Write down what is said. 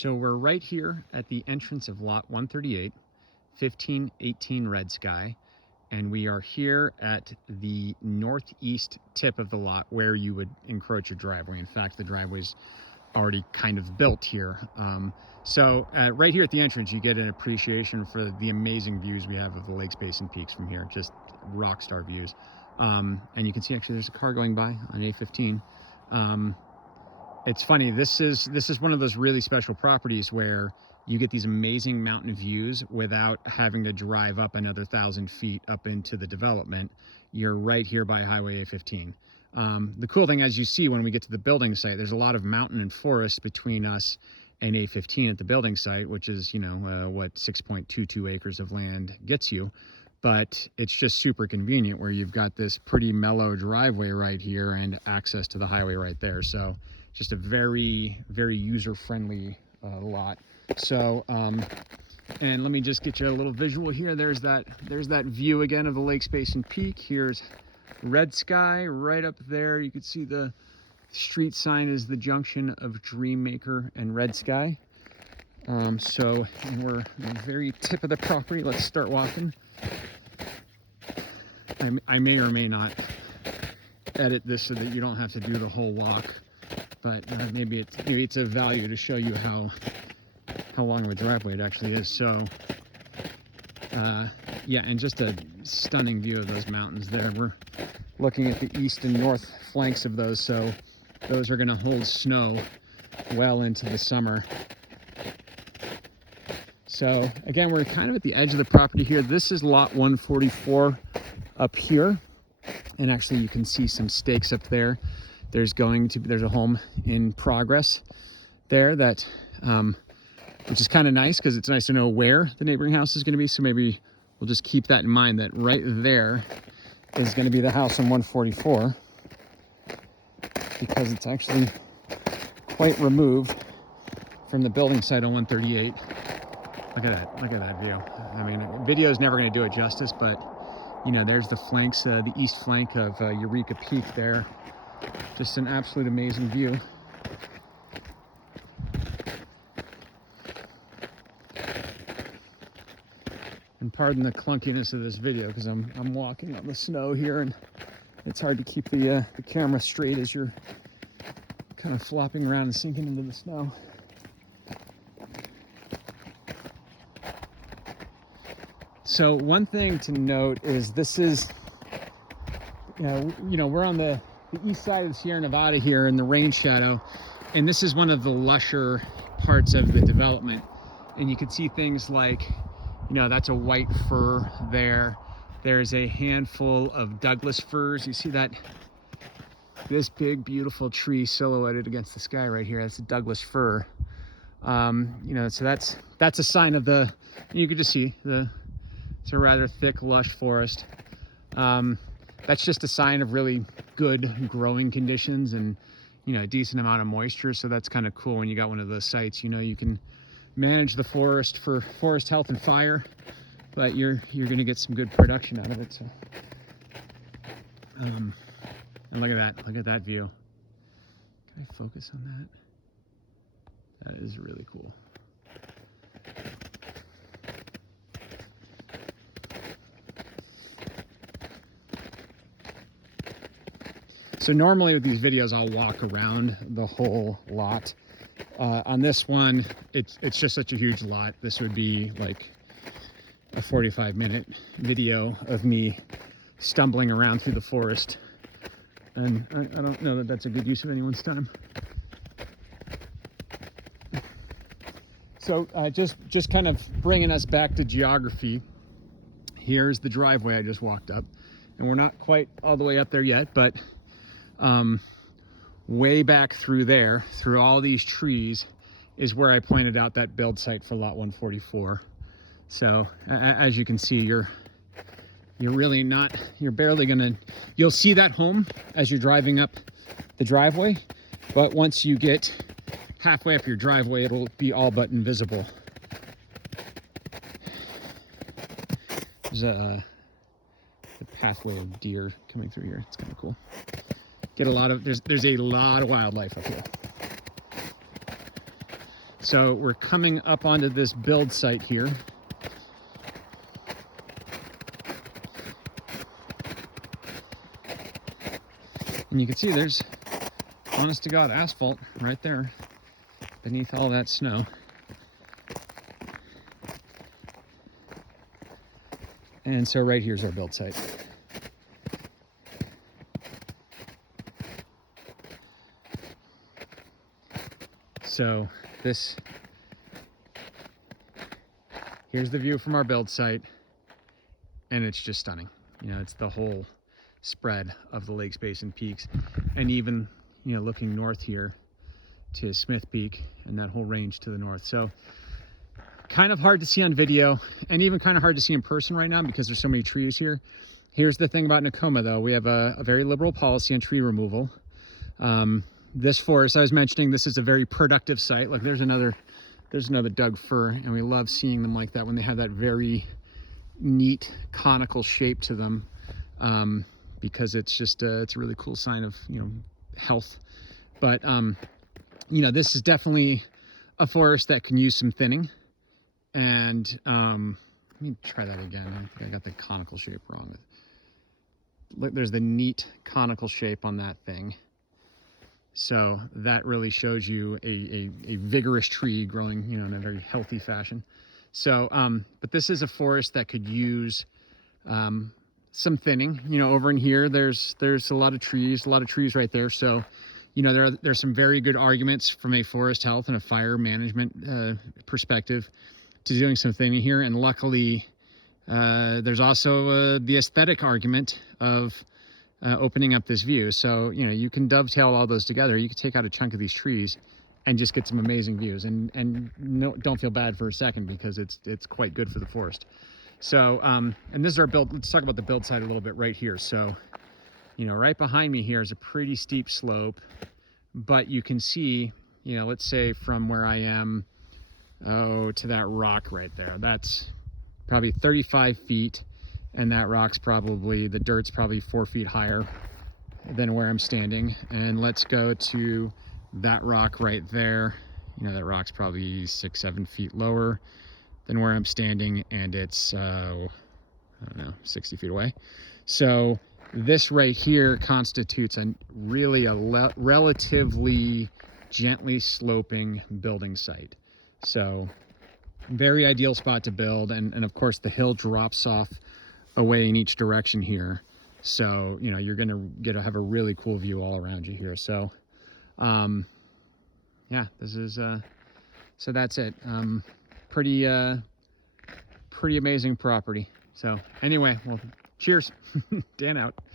So we're right here at the entrance of lot 138, 1518 Red Sky, and we are here at the northeast tip of the lot where you would encroach your driveway. In fact, the driveway's already kind of built here. Right here at the entrance, you get an appreciation for the amazing views we have of the Lakes Basin peaks from here, just rock star views. And you can see actually there's a car going by on A15. It's funny, this is one of those really special properties where you get these amazing mountain views without having to drive up another 1,000 feet up into the development. You're right here by Highway A15. The cool thing, as you see when we get to the building site, there's a lot of mountain and forest between us and A15 at the building site, which is, what 6.22 acres of land gets you. But it's just super convenient where you've got this pretty mellow driveway right here and access to the highway right there. So just a very, very user-friendly lot. So, and let me just get you a little visual here. There's that view again of the Lakes Basin Peak. Here's Red Sky right up there. You can see the street sign is the junction of Dreammaker and Red Sky. So we're at the very tip of the property. Let's start walking. I may or may not edit this so that you don't have to do the whole walk, but maybe it's a value to show you how long of a driveway it actually is. So yeah, and just a stunning view of those mountains there. We're looking at the east and north flanks of those, so those are going to hold snow well into the summer. So again, we're kind of at the edge of the property here. This is lot 144 up here, and actually you can see some stakes up there. There's a home in progress there that which is kind of nice because it's nice to know where the neighboring house is going to be. So maybe we'll just keep that in mind, that right there is going to be the house on 144, because it's actually quite removed from the building site on 138. Look at that view. I mean, video is never going to do it justice, but there's the flanks, the east flank of Eureka Peak there. Just an absolute amazing view. And pardon the clunkiness of this video because I'm walking on the snow here, and it's hard to keep the camera straight as you're kind of flopping around and sinking into the snow. So one thing to note is this is, we're on the east side of the Sierra Nevada here in the rain shadow, and this is one of the lusher parts of the development. And you can see things like, that's a white fir there. There's a handful of Douglas firs. You see that? This big, beautiful tree silhouetted against the sky right here. That's a Douglas fir. So that's a sign of you can just see it's a rather thick, lush forest. That's just a sign of really good growing conditions and, a decent amount of moisture. So that's kind of cool when you got one of those sites. You can manage the forest for forest health and fire, but you're going to get some good production out of it. So, and look at that view. Can I focus on that? That is really cool. So normally with these videos, I'll walk around the whole lot. On this one, it's just such a huge lot. This would be like a 45-minute video of me stumbling around through the forest. And I don't know that that's a good use of anyone's time. So just kind of bringing us back to geography. Here's the driveway I just walked up. And we're not quite all the way up there yet, but way back through there, through all these trees, is where I pointed out that build site for lot 144. So as you can see, you're barely gonna, you'll see that home as you're driving up the driveway, but once you get halfway up your driveway, it'll be all but invisible. There's a pathway of deer coming through here. It's kind of cool. There's a lot of wildlife up here. So we're coming up onto this build site here. And you can see there's, honest to God, asphalt right there beneath all that snow. And so right here's our build site. So here's the view from our build site, and it's just stunning. You know, it's the whole spread of the Lakes Basin peaks, and even, you know, looking north here to Smith Peak and that whole range to the north. So kind of hard to see on video, and even kind of hard to see in person right now because there's so many trees here. Here's the thing about Nakoma, though. We have a very liberal policy on tree removal. This forest I was mentioning, this is a very productive site. Like there's another Doug fir, and we love seeing them like that when they have that very neat conical shape to them, because it's just it's a really cool sign of, you know, health. But you know, this is definitely a forest that can use some thinning. And let me try that again. I think I got the conical shape wrong. Look, there's the neat conical shape on that thing. So that really shows you a vigorous tree growing, you know, in a very healthy fashion. So, but this is a forest that could use some thinning. You know, over in here, there's a lot of trees right there. So, you know, there's some very good arguments from a forest health and a fire management perspective to doing some thinning here. And luckily, there's also the aesthetic argument of opening up this view. So, you know, you can dovetail all those together. You can take out a chunk of these trees and just get some amazing views, and no, don't feel bad for a second, because it's quite good for the forest. So, and this is our build. Let's talk about the build site a little bit right here. So, you know, right behind me here is a pretty steep slope, but you can see, you know, let's say from where I am, to that rock right there, that's probably 35 feet. And that rock's probably, the dirt's probably 4 feet higher than where I'm standing. And let's go to that rock right there. You know, that rock's probably 6-7 feet lower than where I'm standing, and it's, I don't know, 60 feet away. So this right here constitutes a relatively gently sloping building site. So very ideal spot to build. And of course the hill drops off away in each direction here. So, you know, you're going to have a really cool view all around you here. So, yeah, this is, so that's it. Pretty amazing property. So anyway, well, cheers. Dan out.